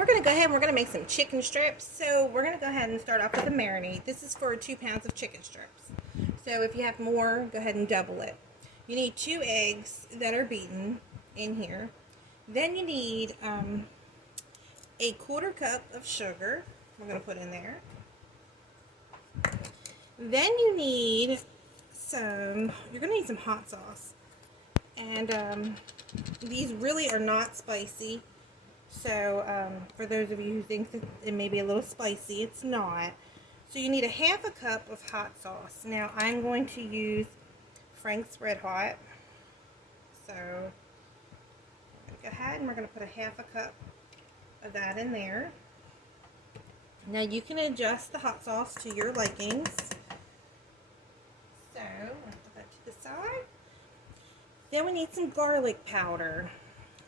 we're going to go ahead and we're going to make some chicken strips. So we're going to go ahead and start off with a marinade. This is for 2 pounds of chicken strips. So if you have more, go ahead and double it. You need 2 eggs that are beaten in here. Then you need a 1/4 cup of sugar. We're going to put in there. Then you need you're going to need some hot sauce. And these really are not spicy. So for those of you who think that it may be a little spicy, it's not. So you need a 1/2 cup of hot sauce. Now I'm going to use Frank's Red Hot. So go ahead and we're going to put a 1/2 cup of that in there. Now you can adjust the hot sauce to your likings. So I'm going to put that to the side. Then we need some garlic powder.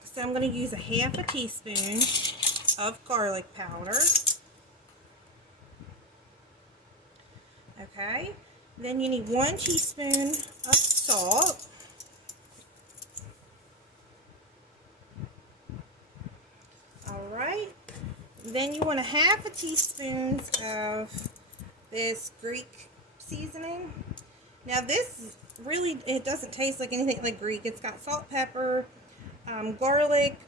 So I'm going to use a 1/2 teaspoon of garlic powder. Okay. Then you need 1 teaspoon of salt. Alright. Then you want a 1/2 teaspoon of this Greek seasoning. Now this really, it doesn't taste like anything like Greek. It's got salt, pepper, garlic,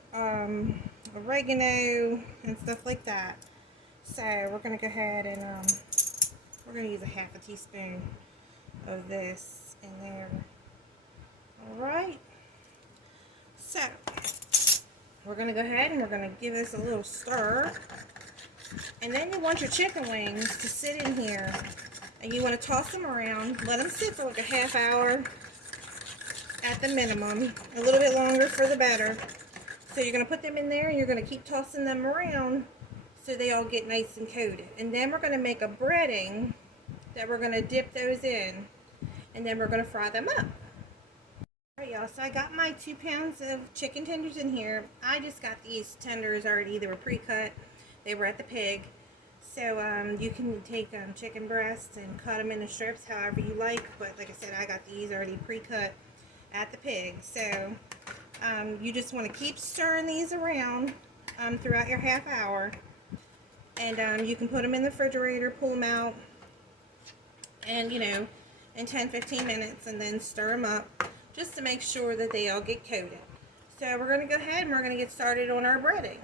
oregano, and stuff like that. So we're going to go ahead and we're going to use a 1/2 teaspoon of this in there. Alright. So we're going to go ahead and we're going to give this a little stir. And then you want your chicken wings to sit in here. And you want to toss them around. Let them sit for like a 1/2 hour at the minimum. A little bit longer for the better. So you're going to put them in there and you're going to keep tossing them around so they all get nice and coated. And then we're going to make a breading that we're going to dip those in. And then we're going to fry them up. Alright y'all, so I got my 2 pounds of chicken tenders in here. I just got these tenders already. They were pre-cut. They were at the pig. So you can take chicken breasts and cut them into strips however you like. But like I said, I got these already pre-cut at the pig. So you just want to keep stirring these around throughout your 1/2 hour. And you can put them in the refrigerator, pull them out, and you know, in 10-15 minutes, and then stir them up just to make sure that they all get coated. So we're going to go ahead and we're going to get started on our breading.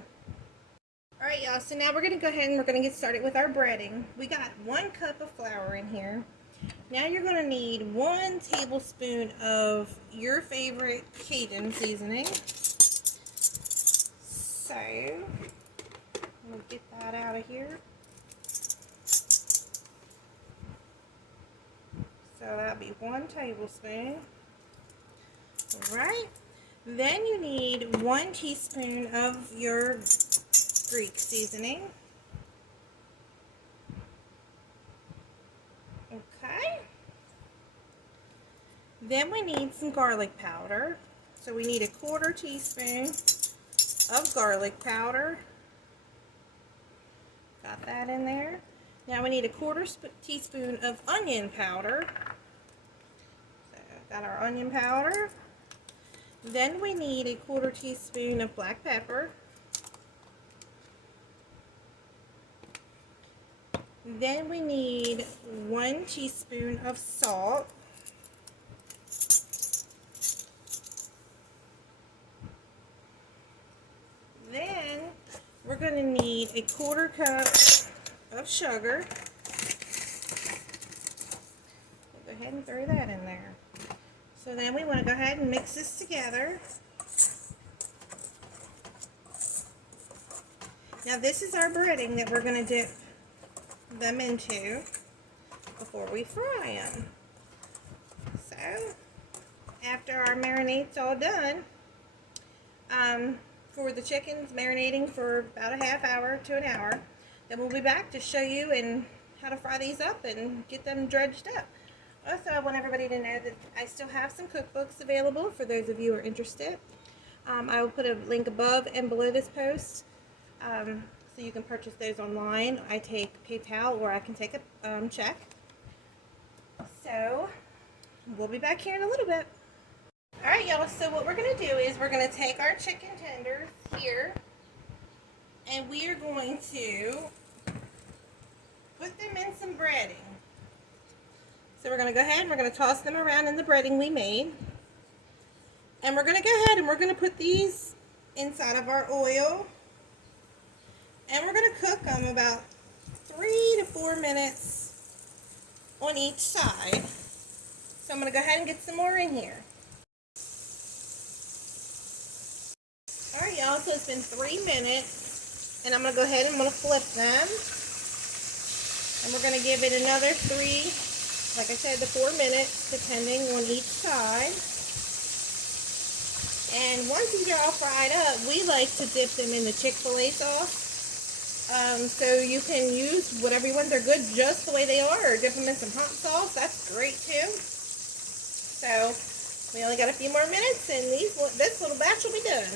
Alright y'all, so now we're going to go ahead and we're going to get started with our breading. We got 1 cup of flour in here. Now you're going to need 1 tablespoon of your favorite Cajun seasoning. So, I'm going to get that out of here. So that'll be 1 tablespoon. Alright. Then you need 1 teaspoon of your Greek seasoning. Okay. Then we need some garlic powder. So we need a 1/4 teaspoon of garlic powder. Got that in there. Now we need a 1/4 teaspoon of onion powder. So got our onion powder. Then we need a 1/4 teaspoon of black pepper. Then we need 1 teaspoon of salt. Then we're going to need a 1/4 cup of sugar. We'll go ahead and throw that in there. So then we want to go ahead and mix this together. Now this is our breading that we're going to dip them into before we fry them. So after our marinade's all done, for the chickens, marinating for about a 1/2 hour to an hour, then we'll be back to show you and how to fry these up and get them dredged up. Also, I want everybody to know that I still have some cookbooks available for those of you who are interested. I will put a link above and below this post. So you can purchase those online. I take PayPal or I can take a check. So we'll be back here in a little bit. Alright y'all, so what we're going to do is we're going to take our chicken tenders here And we are going to put them in some breading. So we're going to go ahead and we're going to toss them around in the breading we made. And we're going to go ahead and we're going to put these inside of our oil. And we're going to cook them about 3 to 4 minutes on each side. So I'm going to go ahead and get some more in here. Alright y'all, so it's been 3 minutes. And I'm going to go ahead and I'm going to flip them. And we're going to give it another 3, like I said, to 4 minutes, depending on each side. And once these are all fried up, we like to dip them in the Chick-fil-A sauce. So you can use whatever you want. They're good just the way they are, or dip them in some hot sauce. That's great too. So we only got a few more minutes, and this little batch will be done.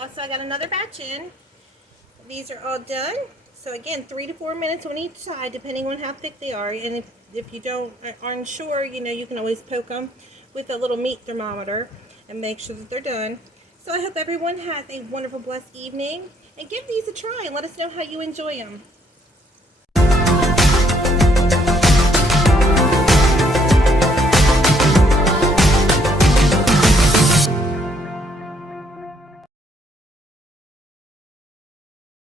Also, I got another batch in. These are all done. So again, 3 to 4 minutes on each side, depending on how thick they are. And if you aren't sure, you can always poke them with a little meat thermometer and make sure that they're done. So I hope everyone has a wonderful, blessed evening. And give these a try and let us know how you enjoy them.